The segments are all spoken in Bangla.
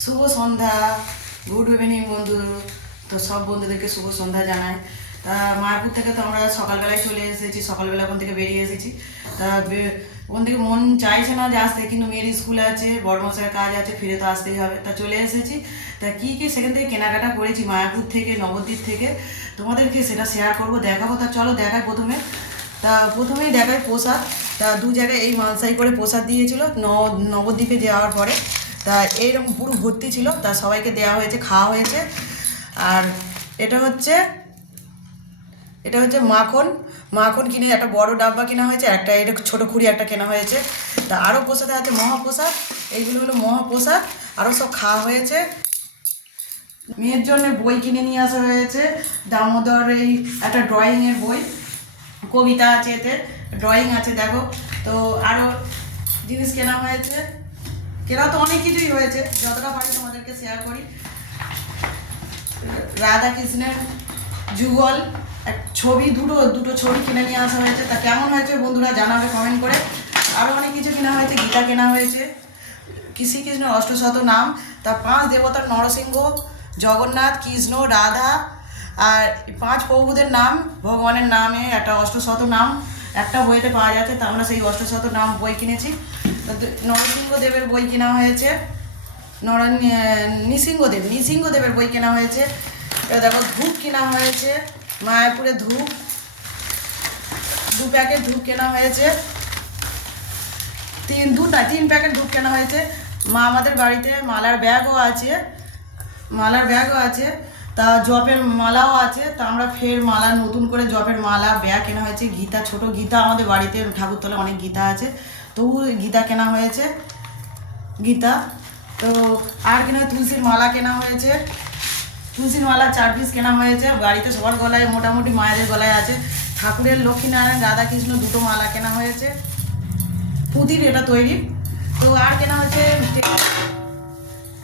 শুভ সন্ধ্যা, গুড ইভিনিং বন্ধু। তো সব বন্ধুদেরকে শুভ সন্ধ্যা জানাই। তা মায়াপুর থেকে তো আমরা সকালবেলায় চলে এসেছি, সকালবেলা ওখান থেকে বেরিয়ে এসেছি। তা ওখান থেকে মন চাইছে না যে আসতে, কিন্তু মেয়ের স্কুল আছে, বড়মশাইয়ের কাজ আছে, ফিরে তো আসতেই হবে। তা চলে এসেছি। তা কী কী সেখান থেকে কেনাকাটা করেছি মায়াপুর থেকে, নবদ্বীপ থেকে, তোমাদেরকে সেটা শেয়ার করবো, দেখাবো। তা চলো দেখাই প্রথমে। তা প্রথমেই দেখায় প্রসাদ। তা দু জায়গায় এই মালসাই করে প্রসাদ দিয়েছিল নবদ্বীপে যাওয়ার পরে। তা এইরকম পুরো ভর্তি ছিল, তা সবাইকে দেওয়া হয়েছে, খাওয়া হয়েছে। আর এটা হচ্ছে মাখন। মাখন কিনে একটা বড় ডাব্বা কেনা হয়েছে, একটা এটা ছোটো খুঁড়ি একটা কেনা হয়েছে। তা আরও প্রসাদ আছে, মহাপ্রসাদ। এইগুলো হলো মহাপ্রসাদ। আরও সব খাওয়া হয়েছে। মেয়ের জন্য বই কিনে নিয়ে আসা হয়েছে, দামোদর এই একটা ড্রয়িংয়ের বই, কবিতা আছে, এতে ড্রয়িং আছে, দেখো। তো আরও জিনিস কেনা হয়েছে। কেনা তো অনেক কিছুই হয়েছে, যতটা পারি তোমাদেরকে শেয়ার করি। রাধা কৃষ্ণের যুগল এক ছবি, দুটো ছবি কিনে নিয়ে আসা হয়েছে। তা কেমন হয়েছে বন্ধুরা জানাবে কমেন্ট করে। আরও অনেক কিছু কেনা হয়েছে, গীতা কেনা হয়েছে, শ্রীকৃষ্ণের অষ্টশত নাম, তার 5 দেবতার নরসিংহ, জগন্নাথ, কৃষ্ণ, রাধা, আর 5 প্রভুদের নাম, ভগবানের নামে একটা অষ্টশত নাম একটা বইতে পাওয়া যাচ্ছে। তা আমরা সেই অষ্টশত নাম বই কিনেছি। নরসিংহদেবের বই কেনা হয়েছে, নৃসিংহদেবের বই কেনা হয়েছে। এবার দেখো ধূপ কেনা হয়েছে, মায়াপুরে ধূপ 2 প্যাকেট ধূপ কেনা হয়েছে, 3 প্যাকেট ধূপ কেনা হয়েছে। আমাদের বাড়িতে মালার ব্যাগও আছে, তা জপের মালাও আছে। তা আমরা ফের মালা, নতুন করে জপের মালা ব্যাগ কেনা হয়েছে। গীতা, ছোট গীতা, আমাদের বাড়িতে ঠাকুরতলায় অনেক গীতা আছে, তবু গীতা কেনা হয়েছে, গীতা। তো আর কেনা তুলসীর মালা কেনা হয়েছে, তুলসীর মালা 4 পিস কেনা হয়েছে। বাড়িতে সবার গলায়, মোটামুটি মায়েদের গলায় আছে। ঠাকুরের লক্ষ্মীনারায়ণ, রাধাকৃষ্ণ 2টো মালা কেনা হয়েছে, পুঁতির এটা তৈরি। তো আর কেনা হয়েছে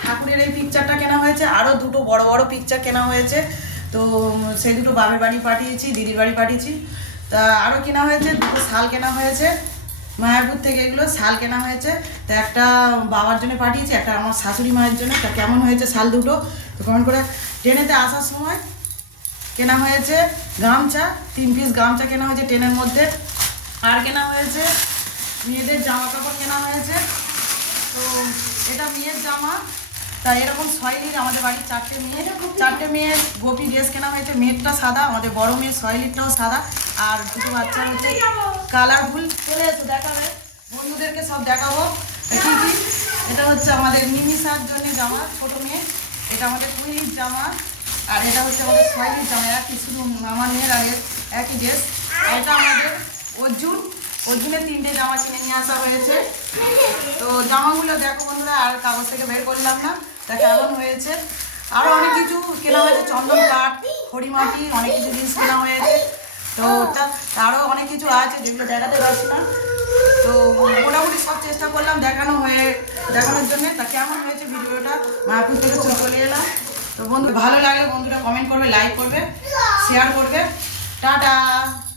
ঠাকুরের এই পিকচারটা কেনা হয়েছে, আরও 2টো বড় বড় পিকচার কেনা হয়েছে। তো সেই 2টো বাপের বাড়ি পাঠিয়েছি, দিদির বাড়ি পাঠিয়েছি। তা আরও কেনা হয়েছে 2টো শাল কেনা হয়েছে মায়াপুর থেকে, এগুলো শাল কেনা হয়েছে। তা একটা বাবার জন্য পাঠিয়েছি, একটা আমার শাশুড়ি মায়ের জন্য। তা কেমন হয়েছে শাল দুটো তো কমেন্ট করে। ট্রেনেতে আসার সময় কেনা হয়েছে গামছা, 3 পিস গামছা কেনা হয়েছে ট্রেনের মধ্যে। আর কেনা হয়েছে মেয়েদের জামা কাপড় কেনা হয়েছে। তো এটা মেয়ের জামা। তাই এরকম 6 লিট, আমাদের বাড়ির 4টে মেয়ের গোপী ড্রেস কেনা হয়েছে। মেয়েরটা সাদা, আমাদের বড় মেয়ের 6 লিটটাও সাদা, আর 2টো বাচ্চা হচ্ছে কালারফুল। চলে এসে দেখাবে বন্ধুদেরকে, সব দেখাবো কী কী। এটা হচ্ছে আমাদের নিমিষার জন্য জামা, ছোটো মেয়ে। এটা আমাদের 2 লিট জামা, আর এটা হচ্ছে আমাদের 6 লিট জামা, একই, শুধু আমার মেয়ের আর একই ড্রেস। এটা আমাদের অর্জুনের 3টে জামা কিনে নিয়ে আসা হয়েছে। তো জামাগুলো দেখো বন্ধুরা, আর কাগজ থেকে বের করলাম না, তা কেমন হয়েছে। আরও অনেক কিছু কেনা হয়েছে, চন্দন কাঠ, খড়িমাটি, অনেক কিছু জিনিস কেনা হয়েছে। তো আরও অনেক কিছু আছে যেগুলো দেখাতে পারছি না। তো মোটামুটি সব চেষ্টা করলাম দেখানোর জন্য। তা কেমন হয়েছে ভিডিওটা, মায়াপুর থেকে চলে এলাম। তো বন্ধু ভালো লাগলে বন্ধুরা কমেন্ট করবে, লাইক করবে, শেয়ার করবে। টাটা।